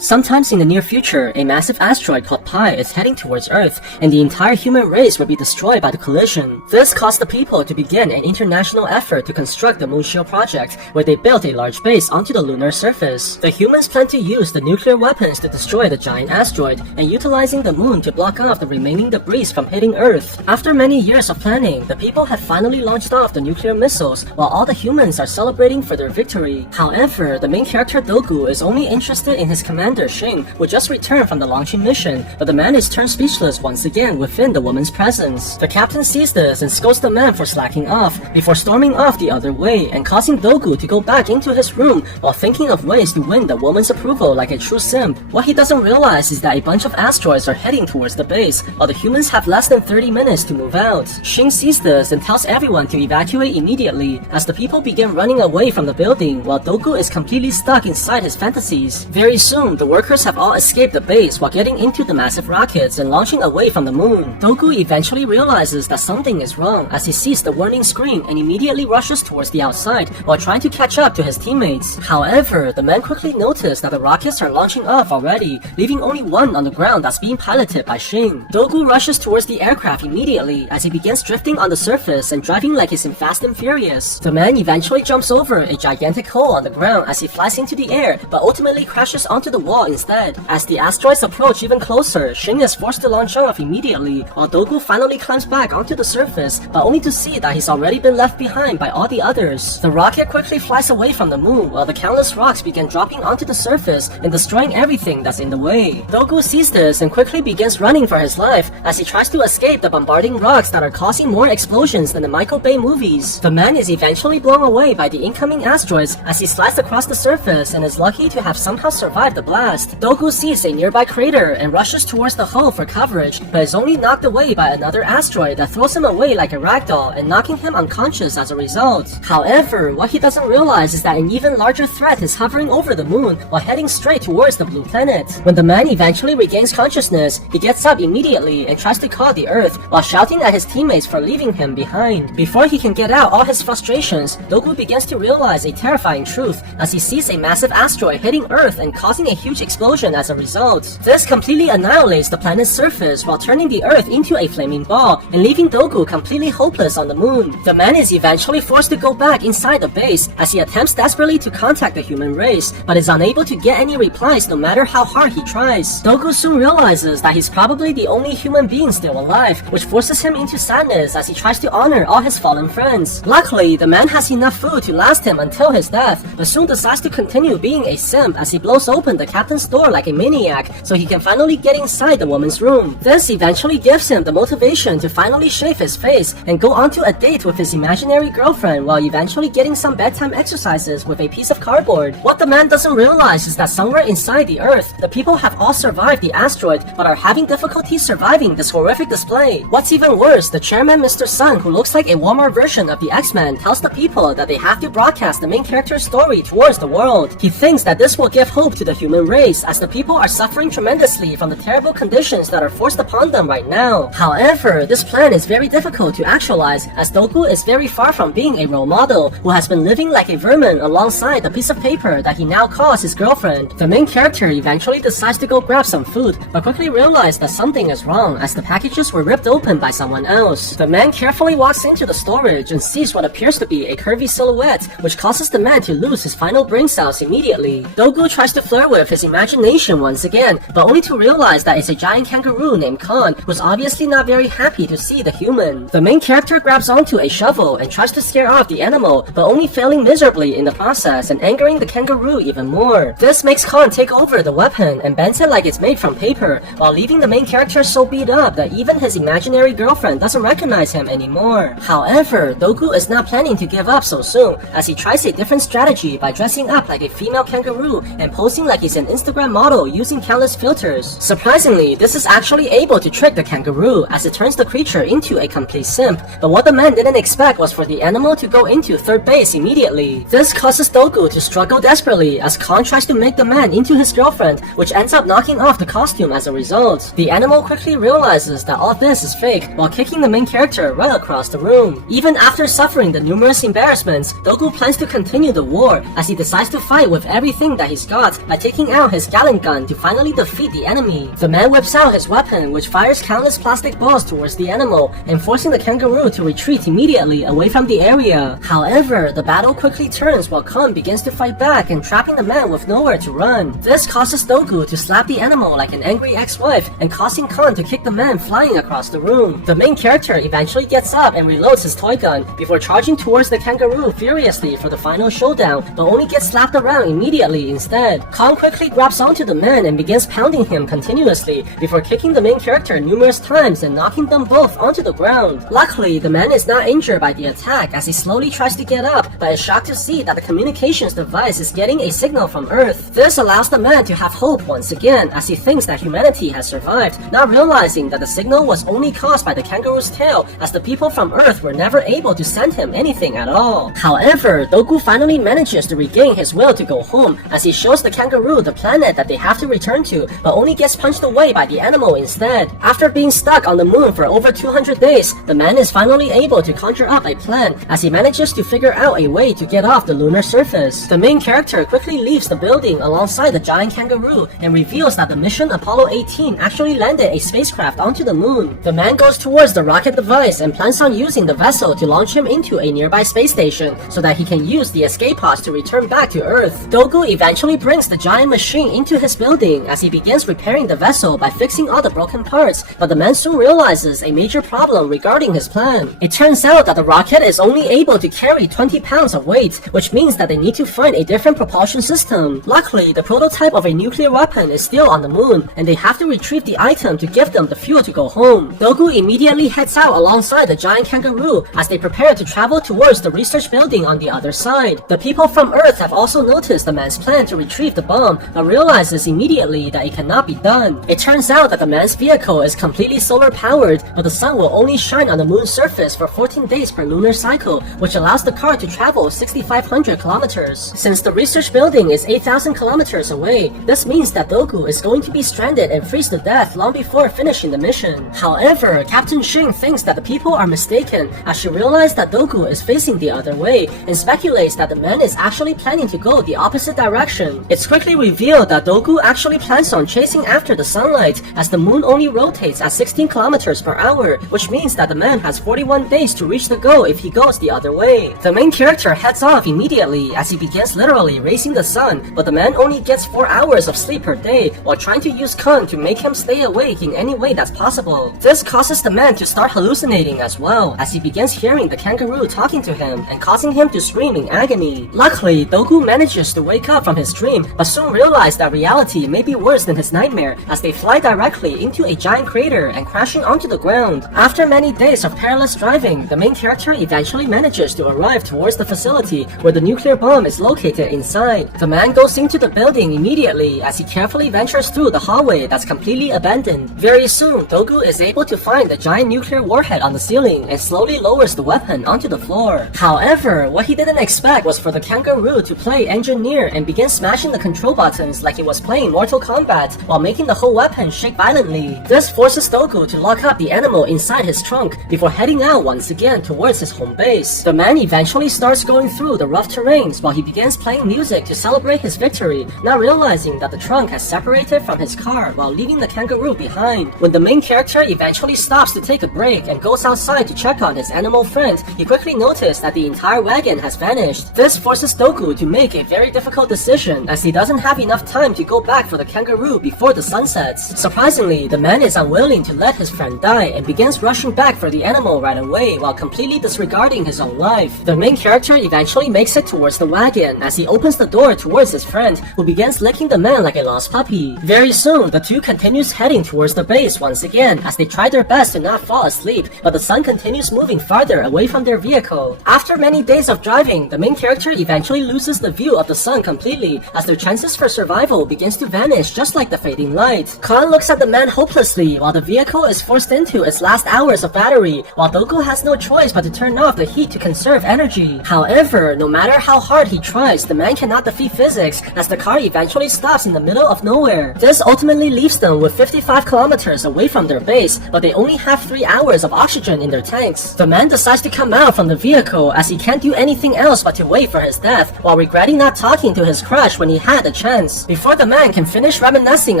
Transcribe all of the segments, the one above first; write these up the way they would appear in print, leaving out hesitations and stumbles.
Sometimes in the near future, a massive asteroid called Pi is heading towards Earth, and the entire human race will be destroyed by the collision. This caused the people to begin an international effort to construct the Moonshield project, where they built a large base onto the lunar surface. The humans plan to use the nuclear weapons to destroy the giant asteroid, and utilizing the moon to block off the remaining debris from hitting Earth. After many years of planning, the people have finally launched off the nuclear missiles, while all the humans are celebrating for their victory. However, the main character Dogu is only interested in his commander Shing, who just returned from the launching mission, but the man is turned speechless once again within the woman's presence. The captain sees this and scolds the man for slacking off, before storming off the other way and causing Dogu to go back into his room while thinking of ways to win the woman's approval like a true simp. What he doesn't realize is that a bunch of asteroids are heading towards the base, while the humans have less than 30 minutes to move out. Shing sees this and tells everyone to evacuate immediately, as the people begin running away from the building while Dogu is completely stuck inside his fantasies. Very soon, the workers have all escaped the base while getting into the massive rockets and launching away from the moon. Dogu eventually realizes that something is wrong as he sees the warning screen and immediately rushes towards the outside while trying to catch up to his teammates. However, the man quickly noticed that the rockets are launching off already, leaving only one on the ground that's being piloted by Shing. Dogu rushes towards the aircraft immediately as he begins drifting on the surface and driving like he's in Fast and Furious. The man eventually jumps over a gigantic hole on the ground as he flies into the air, but ultimately crashes onto the wall instead. As the asteroids approach even closer, Shing is forced to launch off immediately, while Dogu finally climbs back onto the surface, but only to see that he's already been left behind by all the others. The rocket quickly flies away from the moon, while the countless rocks begin dropping onto the surface and destroying everything that's in the way. Dogu sees this and quickly begins running for his life as he tries to escape the bombarding rocks that are causing more explosions than the Michael Bay movies. The man is eventually blown away by the incoming asteroids as he slides across the surface and is lucky to have somehow survived the blast. Dogu sees a nearby crater and rushes towards the hull for coverage, but is only knocked away by another asteroid that throws him away like a ragdoll and knocking him unconscious as a result. However, what he doesn't realize is that an even larger threat is hovering over the moon while heading straight towards the blue planet. When the man eventually regains consciousness, he gets up immediately and tries to call the Earth while shouting at his teammates for leaving him behind. Before he can get out all his frustrations, Dogu begins to realize a terrifying truth as he sees a massive asteroid hitting Earth and causing a huge explosion as a result. This completely annihilates the planet's surface while turning the Earth into a flaming ball and leaving Dogu completely hopeless on the moon. The man is eventually forced to go back inside the base as he attempts desperately to contact the human race, but is unable to get any replies no matter how hard he tries. Dogu soon realizes that he's probably the only human being still alive, which forces him into sadness as he tries to honor all his fallen friends. Luckily, the man has enough food to last him until his death, but soon decides to continue being a simp as he blows open the captain's door like a maniac so he can finally get inside the woman's room. This eventually gives him the motivation to finally shave his face and go onto a date with his imaginary girlfriend while eventually getting some bedtime exercises with a piece of cardboard. What the man doesn't realize is that somewhere inside the Earth, the people have all survived the asteroid but are having difficulty surviving this horrific display. What's even worse, the chairman Mr. Sun, who looks like a warmer version of the X-Men, tells the people that they have to broadcast the main character's story towards the world. He thinks that this will give hope to the human race as the people are suffering tremendously from the terrible conditions that are forced upon them right now. However, this plan is very difficult to actualize as Dogu is very far from being a role model who has been living like a vermin alongside the piece of paper that he now calls his girlfriend. The main character eventually decides to go grab some food, but quickly realizes that something is wrong as the packages were ripped open by someone else. The man carefully walks into the storage and sees what appears to be a curvy silhouette, which causes the man to lose his final brain cells immediately. Dogu tries to flirt with his imagination once again, but only to realize that it's a giant kangaroo named Khan, who's obviously not very happy to see the human. The main character grabs onto a shovel and tries to scare off the animal, but only failing miserably in the process and angering the kangaroo even more. This makes Khan take over the weapon and bends it like it's made from paper, while leaving the main character so beat up that even his imaginary girlfriend doesn't recognize him anymore. However, Dogu is not planning to give up so soon as he tries a different strategy by dressing up like a female kangaroo and posing like he's an Instagram model using countless filters. Surprisingly, this is actually able to trick the kangaroo as it turns the creature into a complete simp, but what the man didn't expect was for the animal to go into third base immediately. This causes Dogu to struggle desperately as Khan tries to make the man into his girlfriend, which ends up knocking off the costume as a result. The animal quickly realizes that all this is fake while kicking the main character right across the room. Even after suffering the numerous embarrassments, Dogu plans to continue the war as he decides to fight with everything that he's got by taking taking out his Gallon gun to finally defeat the enemy. The man whips out his weapon, which fires countless plastic balls towards the animal and forcing the kangaroo to retreat immediately away from the area. However, the battle quickly turns while Khan begins to fight back and trapping the man with nowhere to run. This causes Dogu to slap the animal like an angry ex-wife and causing Khan to kick the man flying across the room. The main character eventually gets up and reloads his toy gun before charging towards the kangaroo furiously for the final showdown, but only gets slapped around immediately instead. Khan quickly grabs onto the man and begins pounding him continuously before kicking the main character numerous times and knocking them both onto the ground. Luckily, the man is not injured by the attack as he slowly tries to get up, but is shocked to see that the communications device is getting a signal from Earth. This allows the man to have hope once again as he thinks that humanity has survived, not realizing that the signal was only caused by the kangaroo's tail as the people from Earth were never able to send him anything at all. However, Dogu finally manages to regain his will to go home as he shows the kangaroo the planet that they have to return to, but only gets punched away by the animal instead. After being stuck on the moon for over 200 days, the man is finally able to conjure up a plan as he manages to figure out a way to get off the lunar surface. The main character quickly leaves the building alongside the giant kangaroo and reveals that the mission Apollo 18 actually landed a spacecraft onto the moon. The man goes towards the rocket device and plans on using the vessel to launch him into a nearby space station so that he can use the escape pods to return back to Earth. Dogu eventually brings the giant machine into his building as he begins repairing the vessel by fixing all the broken parts, but the man soon realizes a major problem regarding his plan. It turns out that the rocket is only able to carry 20 pounds of weight, which means that they need to find a different propulsion system. Luckily, the prototype of a nuclear weapon is still on the moon, and they have to retrieve the item to give them the fuel to go home. Dogu immediately heads out alongside the giant kangaroo as they prepare to travel towards the research building on the other side. The people from Earth have also noticed the man's plan to retrieve the bomb, but realizes immediately that it cannot be done. It turns out that the man's vehicle is completely solar powered, but the sun will only shine on the moon's surface for 14 days per lunar cycle, which allows the car to travel 6,500 kilometers. Since the research building is 8,000 kilometers away, this means that Dogu is going to be stranded and freeze to death long before finishing the mission. However, Captain Shing thinks that the people are mistaken as she realized that Dogu is facing the other way and speculates that the man is actually planning to go the opposite direction. It's quickly revealed that Dogu actually plans on chasing after the sunlight as the moon only rotates at 16 kilometers per hour, which means that the man has 41 days to reach the goal if he goes the other way. The main character heads off immediately as he begins literally racing the sun, but the man only gets 4 hours of sleep per day while trying to use Khan to make him stay awake in any way that's possible. This causes the man to start hallucinating as well as he begins hearing the kangaroo talking to him and causing him to scream in agony. Luckily, Dogu manages to wake up from his dream but soon realizes that reality may be worse than his nightmare as they fly directly into a giant crater and crashing onto the ground. After many days of perilous driving, the main character eventually manages to arrive towards the facility where the nuclear bomb is located inside. The man goes into the building immediately as he carefully ventures through the hallway that's completely abandoned. Very soon, Dogu is able to find the giant nuclear warhead on the ceiling and slowly lowers the weapon onto the floor. However, what he didn't expect was for the kangaroo to play engineer and begin smashing the control buttons like he was playing Mortal Kombat while making the whole weapon shake violently. This forces Dogu to lock up the animal inside his trunk before heading out once again towards his home base. The man eventually starts going through the rough terrains while he begins playing music to celebrate his victory, not realizing that the trunk has separated from his car while leaving the kangaroo behind. When the main character eventually stops to take a break and goes outside to check on his animal friend, he quickly noticed that the entire wagon has vanished. This forces Dogu to make a very difficult decision as he doesn't have enough time to go back for the kangaroo before the sun sets. Surprisingly, the man is unwilling to let his friend die and begins rushing back for the animal right away while completely disregarding his own life. The main character eventually makes it towards the wagon as he opens the door towards his friend, who begins licking the man like a lost puppy. Very soon, the two continues heading towards the base once again as they try their best to not fall asleep, but the sun continues moving farther away from their vehicle. After many days of driving, the main character eventually loses the view of the sun completely as their chances for survival begins to vanish just like the fading light. Khan looks at the man hopelessly while the vehicle is forced into its last hours of battery, while Dogu has no choice but to turn off the heat to conserve energy. However, no matter how hard he tries, the man cannot defeat physics as the car eventually stops in the middle of nowhere. This ultimately leaves them with 55 kilometers away from their base, but they only have 3 hours of oxygen in their tanks. The man decides to come out from the vehicle as he can't do anything else but to wait for his death, while regretting not talking to his crush when he had the chance sense. Before the man can finish reminiscing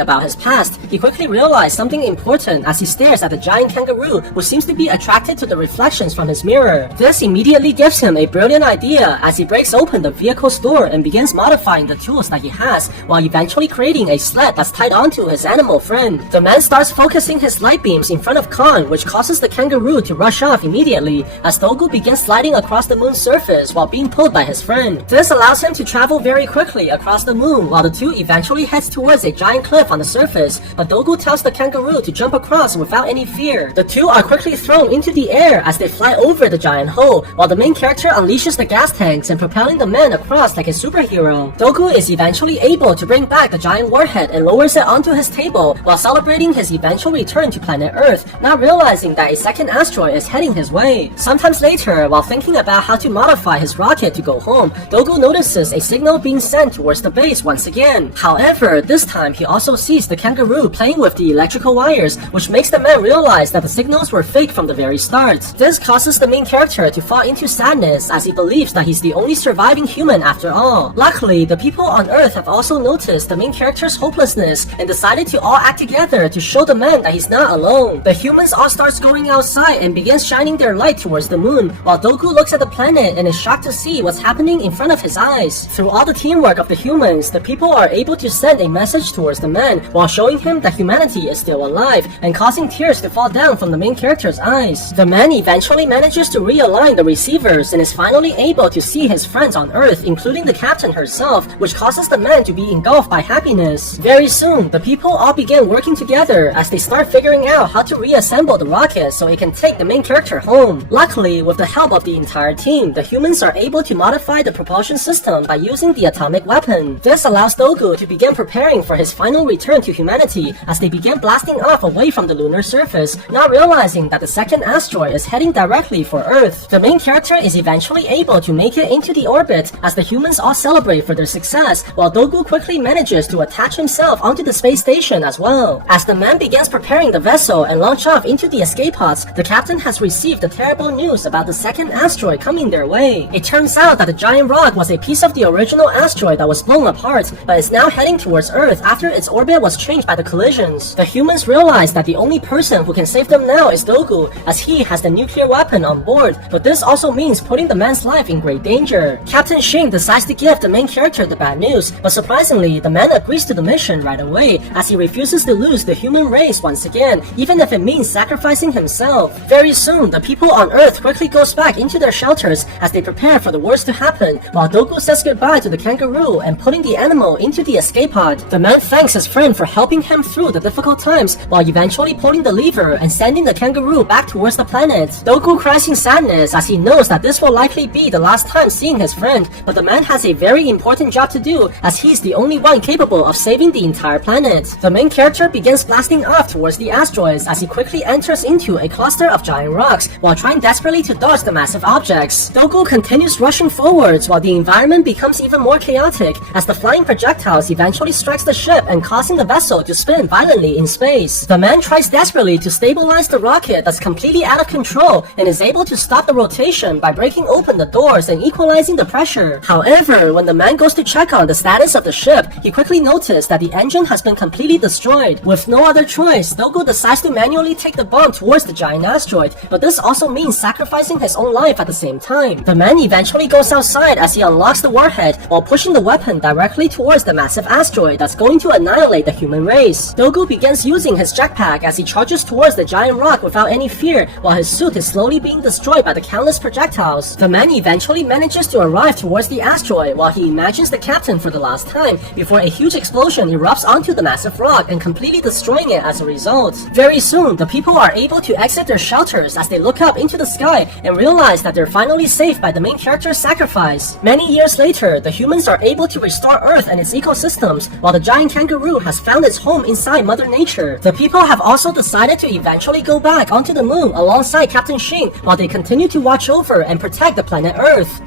about his past, he quickly realized something important as he stares at the giant kangaroo who seems to be attracted to the reflections from his mirror. This immediately gives him a brilliant idea as he breaks open the vehicle's door and begins modifying the tools that he has while eventually creating a sled that's tied onto his animal friend. The man starts focusing his light beams in front of Khan, which causes the kangaroo to rush off immediately as Dogu begins sliding across the moon's surface while being pulled by his friend. This allows him to travel very quickly across the moon while the two eventually heads towards a giant cliff on the surface, but Dogu tells the kangaroo to jump across without any fear. The two are quickly thrown into the air as they fly over the giant hole, while the main character unleashes the gas tanks and propelling the man across like a superhero. Dogu is eventually able to bring back the giant warhead and lowers it onto his table while celebrating his eventual return to planet Earth, not realizing that a second asteroid is heading his way. Sometimes later, while thinking about how to modify his rocket to go home, Dogu notices a signal being sent towards the base once again. However, this time he also sees the kangaroo playing with the electrical wires, which makes the man realize that the signals were fake from the very start. This causes the main character to fall into sadness as he believes that he's the only surviving human after all. Luckily, the people on Earth have also noticed the main character's hopelessness and decided to all act together to show the man that he's not alone. The humans all starts going outside and begins shining their light towards the moon, while Dogu looks at the planet and is shocked to see what's happening in front of his eyes. Through all the teamwork of the humans, the people are able to send a message towards the man while showing him that humanity is still alive and causing tears to fall down from the main character's eyes. The man eventually manages to realign the receivers and is finally able to see his friends on Earth, including the captain herself, which causes the man to be engulfed by happiness. Very soon, the people all begin working together as they start figuring out how to reassemble the rocket so it can take the main character home. Luckily, with the help of the entire team, the humans are able to modify the propulsion system by using the atomic weapon. This allows Dogu to begin preparing for his final return to humanity as they begin blasting off away from the lunar surface, not realizing that the second asteroid is heading directly for Earth. The main character is eventually able to make it into the orbit as the humans all celebrate for their success, while Dogu quickly manages to attach himself onto the space station as well. As the man begins preparing the vessel and launch off into the escape pods, the captain has received the terrible news about the second asteroid coming their way. It turns out that the giant rock was a piece of the original asteroid that was blown apart, but is now heading towards Earth after its orbit was changed by the collisions. The humans realize that the only person who can save them now is Dogu, as he has the nuclear weapon on board, but this also means putting the man's life in great danger. Captain Shing decides to give the main character the bad news, but surprisingly, the man agrees to the mission right away as he refuses to lose the human race once again, even if it means sacrificing himself. Very soon, the people on Earth quickly goes back into their shelters as they prepare for the worst to happen, while Dogu says goodbye to the kangaroo and putting the animal into the escape pod. The man thanks his friend for helping him through the difficult times while eventually pulling the lever and sending the kangaroo back towards the planet. Dogu cries in sadness as he knows that this will likely be the last time seeing his friend, but the man has a very important job to do as he's the only one capable of saving the entire planet. The main character begins blasting off towards the asteroids as he quickly enters into a cluster of giant rocks while trying desperately to dodge the massive objects. Dogu continues rushing forwards while the environment becomes even more chaotic as the flying projectiles eventually strikes the ship and causing the vessel to spin violently in space. The man tries desperately to stabilize the rocket that's completely out of control and is able to stop the rotation by breaking open the doors and equalizing the pressure. However, when the man goes to check on the status of the ship, he quickly notices that the engine has been completely destroyed. With no other choice, Dogu decides to manually take the bomb towards the giant asteroid, but this also means sacrificing his own life at the same time. The man eventually goes outside as he unlocks the warhead while pushing the weapon directly towards the massive asteroid that's going to annihilate the human race. Dogu begins using his jetpack as he charges towards the giant rock without any fear while his suit is slowly being destroyed by the countless projectiles. The man eventually manages to arrive towards the asteroid while he imagines the captain for the last time before a huge explosion erupts onto the massive rock and completely destroying it as a result. Very soon, the people are able to exit their shelters as they look up into the sky and realize that they're finally saved by the main character's sacrifice. Many years later, the humans are able to restore Earth and its ecosystems while the giant kangaroo has found its home inside Mother Nature. The people have also decided to eventually go back onto the moon alongside Captain Shing while they continue to watch over and protect the planet Earth.